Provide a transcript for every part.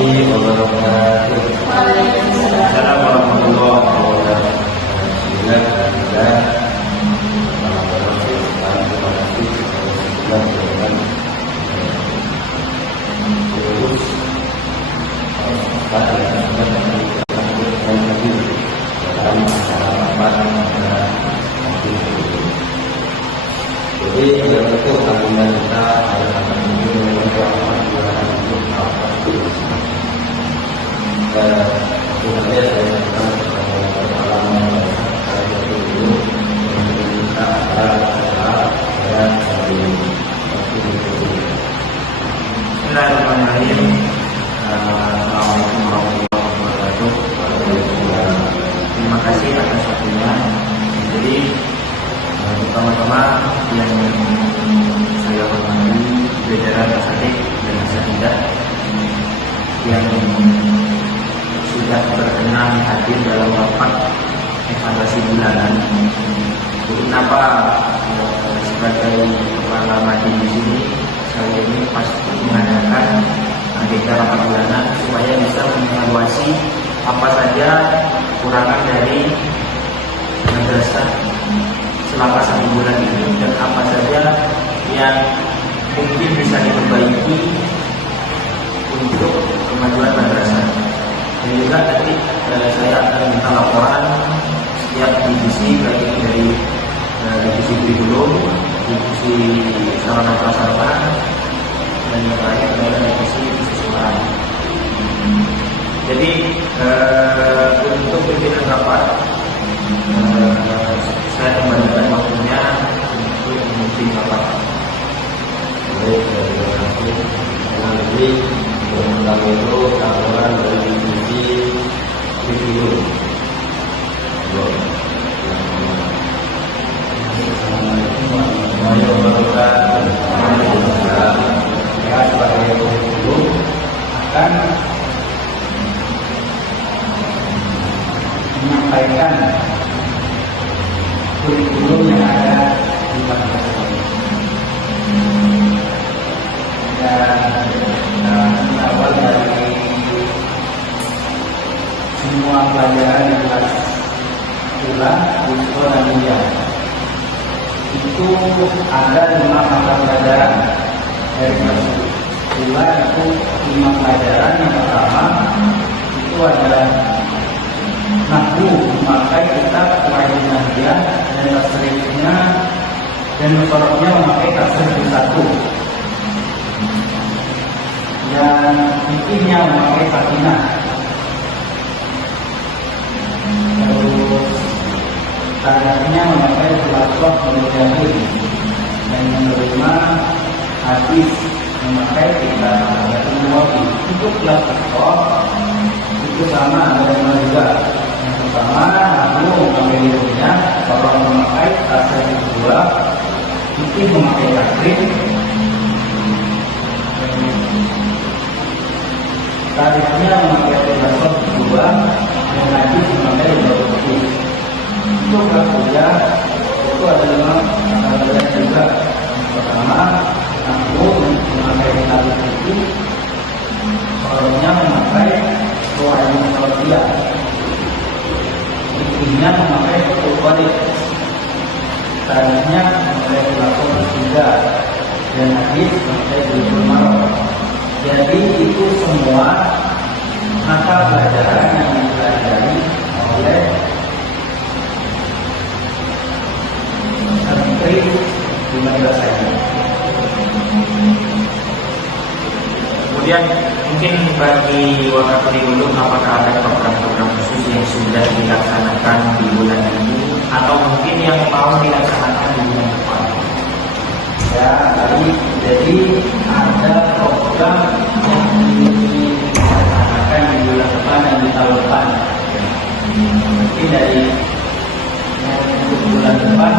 warahmatullahi wabarakatuh. Assalamualaikum warahmatullahi wabarakatuh. Jadi untuk agenda kita adalah Bismillahirrahmanirrahim. Assalamualaikum warahmatullahi wabarakatuh. Terima kasih atas waktunya. Jadi pertama-tama yang saya hormati jajaran Asatidz dan Asatidzah yang sudah berkenan hadir dalam rapat evaluasi bulanan. Jadi kenapa sebagai kepala majelis di sini saya ini pasti mengadakan agenda rapat bulanan supaya bisa mengevaluasi apa saja kurangan dari madrasah selama 1 bulan ini dan apa saja yang mungkin bisa diperbaiki untuk kemajuan madrasah. Dan juga nanti saya akan minta laporan setiap divisi, baik dari divisi kurikulum, divisi sarana prasarana, dan yang lain adalah divisi kesesuaian. Jadi untuk pimpinan rapat saya kembalikan waktunya untuk memimpin rapat. Baik, dari tentang itu laporan dari divisi kurikulum. Ya, sebagai kurikulum akan menyampaikan kurikulum yang ada di madrasah ini. Dan awal dari semua pelajaran yang kelas ulang di sekolah dunia itu ada 5 mata pelajaran dari kelas ulang itu 5 pelajaran. Yang pertama itu adalah nahwu, memakai kitab Qawaidun Nahdiyah dan tasrifnya dan musorofnya memakai tasrif 1. Dan fikihnya memakai sakinah. Terus tadabnya memakai khulafah mujahid dan menerima hadis memakai kitab Al-Batin Nawawi. Untuk kelas itu sama ada 5 juga. Yang pertama nahwu memakai ilmunya, sorof memakai tasrif 2, fikih memakai tasrif, tarifnya memakai khulafah 2, dan hadis memakai fikih. Untuk kelas 3 itu ada 5 pelajaran juga. Yang pertama nahwu memakai kitab fikih, sorofnya memakai Qawaidun Nahdiyah, fikihnya memakai fiqhul Qawaid, tarifnya memakai khulafah 3, dan hadis memakai Bulughul Maram. Jadi itu semua mata pelajaran yang dipelajari oleh santri di madrasah ini. Kemudian mungkin bagi wakil kurikulum, apakah ada program-program khusus yang sudah dilaksanakan di bulan ini atau mungkin yang mau dilaksanakan di bulan depan? Ya, jadi ada program yang dilaksanakan di bulan depan dan di tahun depan. Mungkin dari untuk bulan depan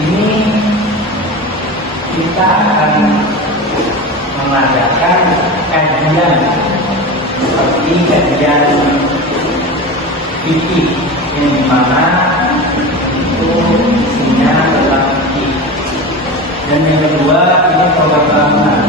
ini kita akan mengadakan kajian seperti kajian fikih yang dimana itu isinya adalah fikih. Dan yang kedua ini program tahunan.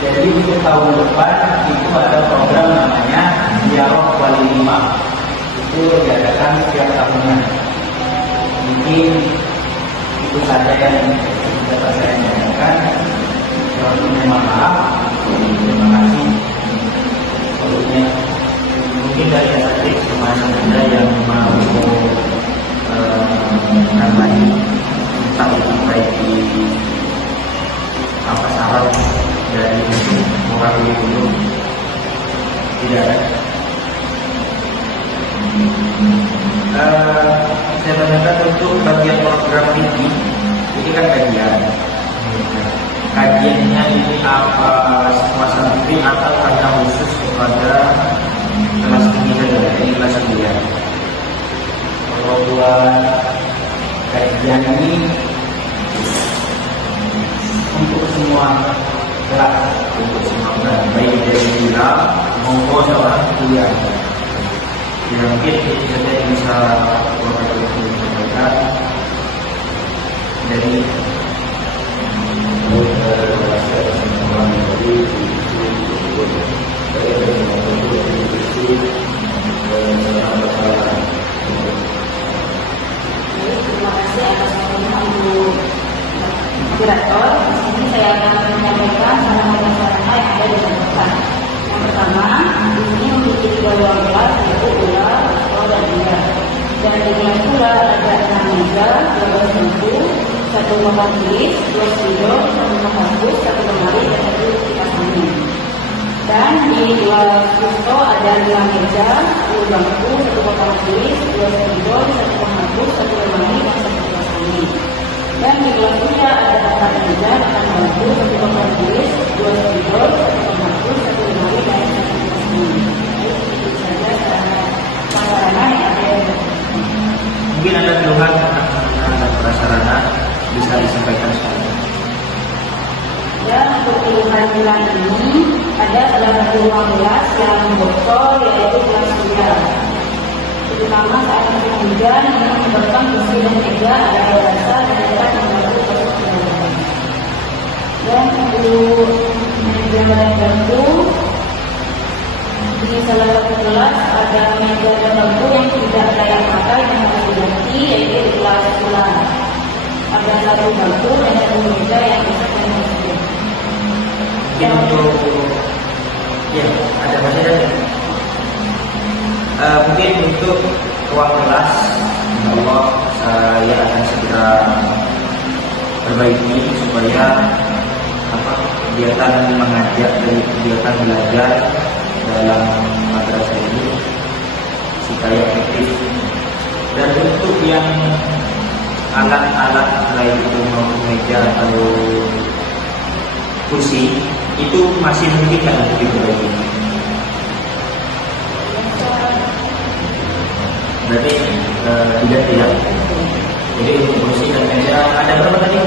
Jadi untuk tahun depan itu ada program namanya Dialog Wali Lima. Itu diadakan setiap tahunnya. Mungkin itu saja yang dapat saya sampaikan. Terima maaf. Terima kasih. Mungkin dari asatid teman Anda yang mau menambahi tentang memperbaiki apa saran dari untuk mewakili dulu tidak ada. Saya tanyakan untuk bagian program ini kan kajiannya ini apa semasa sendiri atau hanya khusus kepada kelas tinggi saja, ini kelas 9. Kalau buat kajian ini untuk semua kelas, baik dari kira maupun seorang kuliah. Ya, mungkin itu saja yang bisa sampaikan dari terima kasih atas pengumuman moderator. Di sini saya akan menyampaikan sarana-sarana yang ada di depan. Yang pertama, ini memiliki 2 ruang kelas, yaitu ular, dan ular. Dan di kelas ular ada 6 meja, 12 bangku, 1 ruang tulis, 2 spidol, 1 ruang hapus, 1 lemari, dan 1 kipas angin. Dan di kelas Kusto ada 5 meja, 10 bangku, 1 ruang tulis, 2 spidol, 1 ruang hapus, 1 lemari, dan 1 kipas angin. Dan di kelas Usia ada 4 meja, 8 bangku, 1 ruang tulis, 2 spidol, 1 ruang hapus, 1 lemari, dan 1 kipas angin. Itu saja sarana yang ada. mungkin ada keluhan tentang prasarana bisa disampaikan sekali. Dan untuk keluhan bulan ini ada salah satu ruang kelas yang bocor, yaitu kelas 3. Terutama saat musim hujan yang menyebabkan kursi dan meja ada air basah dan dapat mengganggu proses pembelajaran. Dan untuk meja dan bangku, di salah satu kelas ada meja dan bangku yang tidak layak pakai dan harus diganti, yaitu di kelas ulang. Ada 1 bangku dan 1 meja yang bisa diganti. Mungkin untuk ya ada masih ada. Mungkin untuk ruang kelas, insya Allah saya akan segera perbaiki supaya kegiatan mengajar dari kegiatan belajar dalam madrasah ini supaya efektif. Dan untuk yang alat-alat lain itu maupun meja atau kursi itu masih memungkinkan untuk diperbaiki. Berarti tidak. Jadi untuk kursi dan meja ada berapa tadi?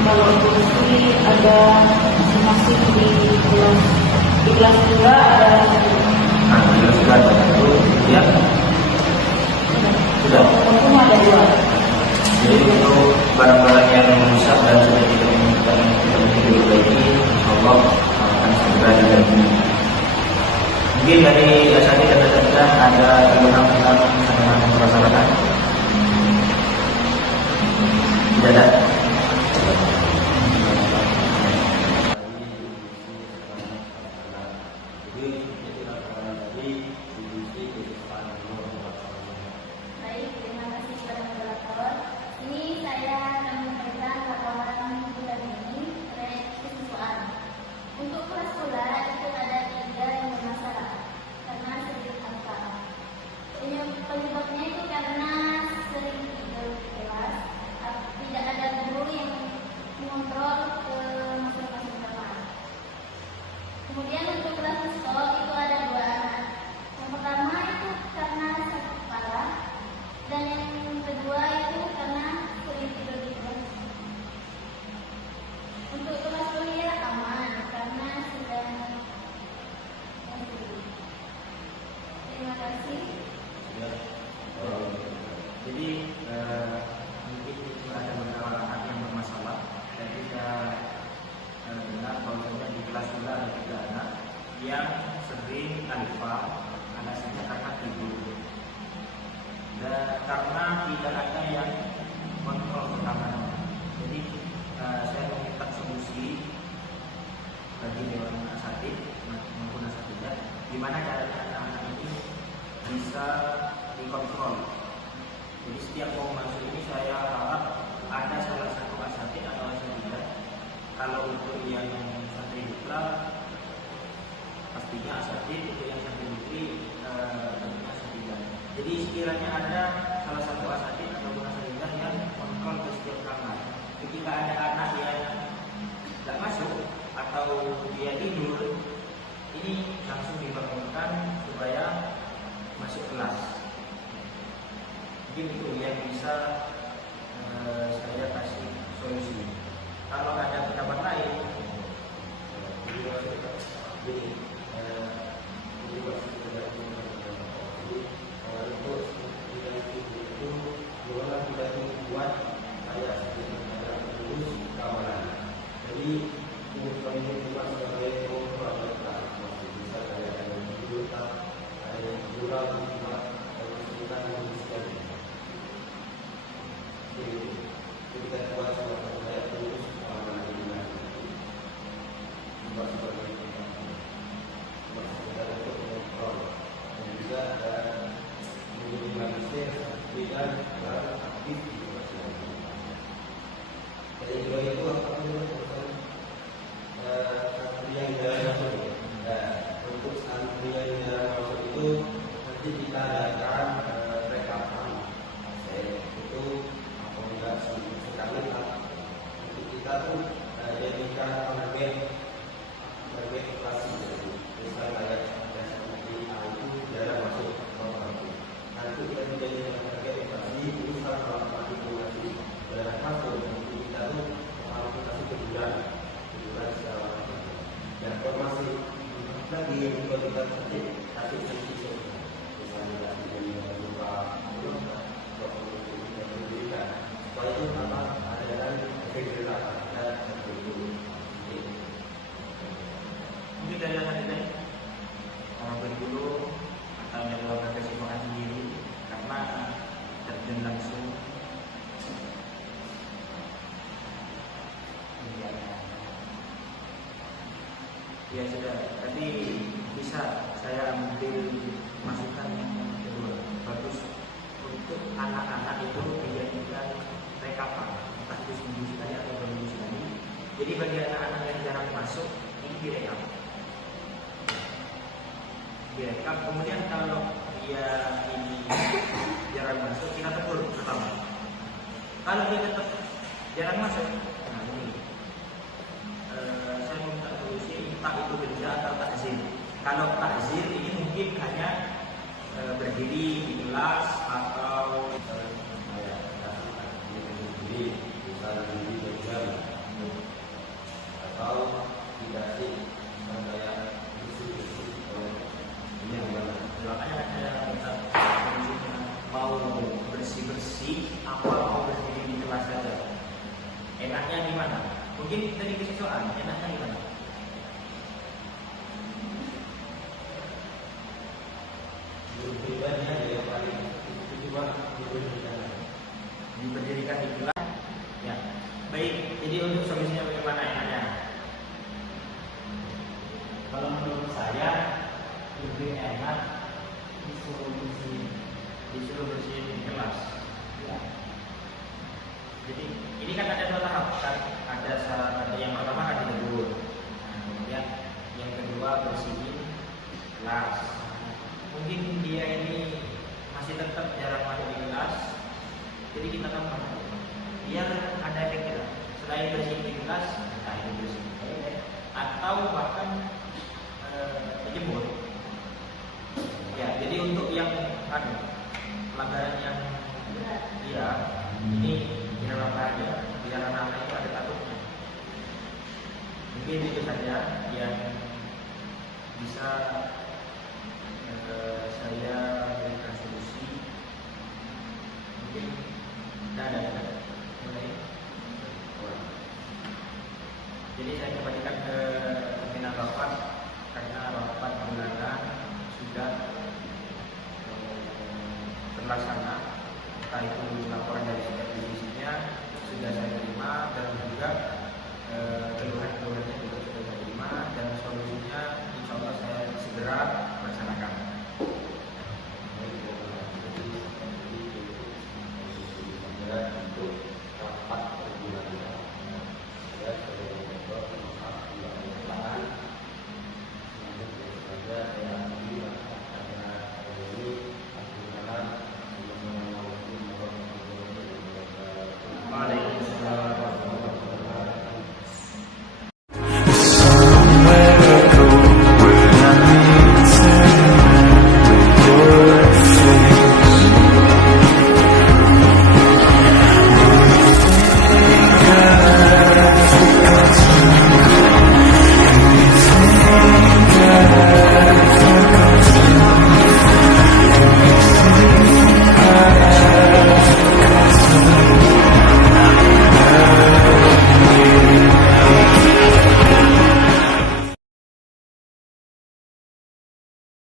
Kalau kursi ada masing-masing di kelas 2 ada. Nah, di kelas 2 ada satu, ya. Sudah. Untung ada 2. Jadi untuk barang-barang yang rusak dan sudah tidak memungkinkan untuk diperbaiki, insyaallah akan segera diganti. Mungkin dari asal dan asal ada keluhan tentang permasalahan. Tidak ada. Baik, terima kasih kepada moderator. Ini saya akan menyampaikan Kalau untuk yang santri putra pastinya asatid, untuk yang santri putri tentunya asatidah. Jadi sekiranya ada salah satu asatid atau asatidah yang kontrol ke setiap kamar, ketika ada anak yang tidak masuk atau dia tidur, ini langsung dibangunkan supaya masuk kelas. Mungkin itu yang bisa saya kasih solusi. Kalau ada pendapat lain, jadi untuk itu bolehlah kita buat kayak lulus kawalan. Jadi untuk kami juga sebagai program bisa kayak ada juta, ada juta juga kita menuliskan. Jadi kita buat suatu kayak lulus kawalan ini buat sebagai untuk mengontrol dan juga ada minimalisir tidak aktif di masyarakat. Jadi dua itu apa santri yang jalan masuk. Untuk santri yang jalan masuk itu nanti kita adakan rekapan itu akomodasi sekali nanti kita tuh jadikan target operasi. Misalnya kayak seperti itu jalan masuk program. Nanti kita menjadi target operasi misal kalau manipulasi jalan masuk nanti kita tuh manipulasi kebulan segala macam. Dan formasi lagi juga kita kasih sisi misalnya dari berupa pendidikan supaya itu apa ada kegiatan dan mungkin dari anak ini orang berguru atau melakukan kesibukan sendiri karena terjun langsung. Ya sudah, tadi bisa saya ambil masukan yang kedua. Bagus untuk anak-anak itu dijadikan rekapan, entah itu seminggu sekali atau 2 minggu sekali. Jadi bagi anak-anak yang jarang masuk ini direkam. Kemudian kalau dia ini jarang masuk, kita tegur pertama. Kalau dia tetap jarang masuk, nah ini saya minta solusi, entah itu kerja atau takzir. Kalau takzir ini mungkin hanya berdiri di kelas atau atau dikasih kayak makanya ada mau bersih-bersih apa mau berdiri di kelas saja. Enaknya gimana? Mungkin tadi kesesuaian, enaknya gimana? Berbedanya yang paling itu cuma Diberdirikan di kelas. Ya, baik. Jadi untuk solusinya bagaimana enaknya? Kalau menurut saya lebih enak disuruh bersihin di kelas. ya. Jadi ini kan ada 2 tahap kan? Ada syarat yang pertama kan ditegur. Nah, kemudian yang kedua bersihin kelas. Mungkin dia ini masih tetap jarang masuk di kelas, jadi kita tambah biar ada efek kita. Selain bersihin di kelas, kita itu bersihin toilet atau bahkan dijemur. Ya, jadi untuk yang pelanggaran yang iya ini biar apa aja, biar anak-anak itu ada takutnya. Mungkin itu saja yang bisa saya berikan solusi. Mungkin tidak ada mulai. Jadi saya kembalikan ke pimpinan rapat karena rapat bulanan sudah terlaksana. Entah itu laporan dari setiap divisinya sudah saya terima dan juga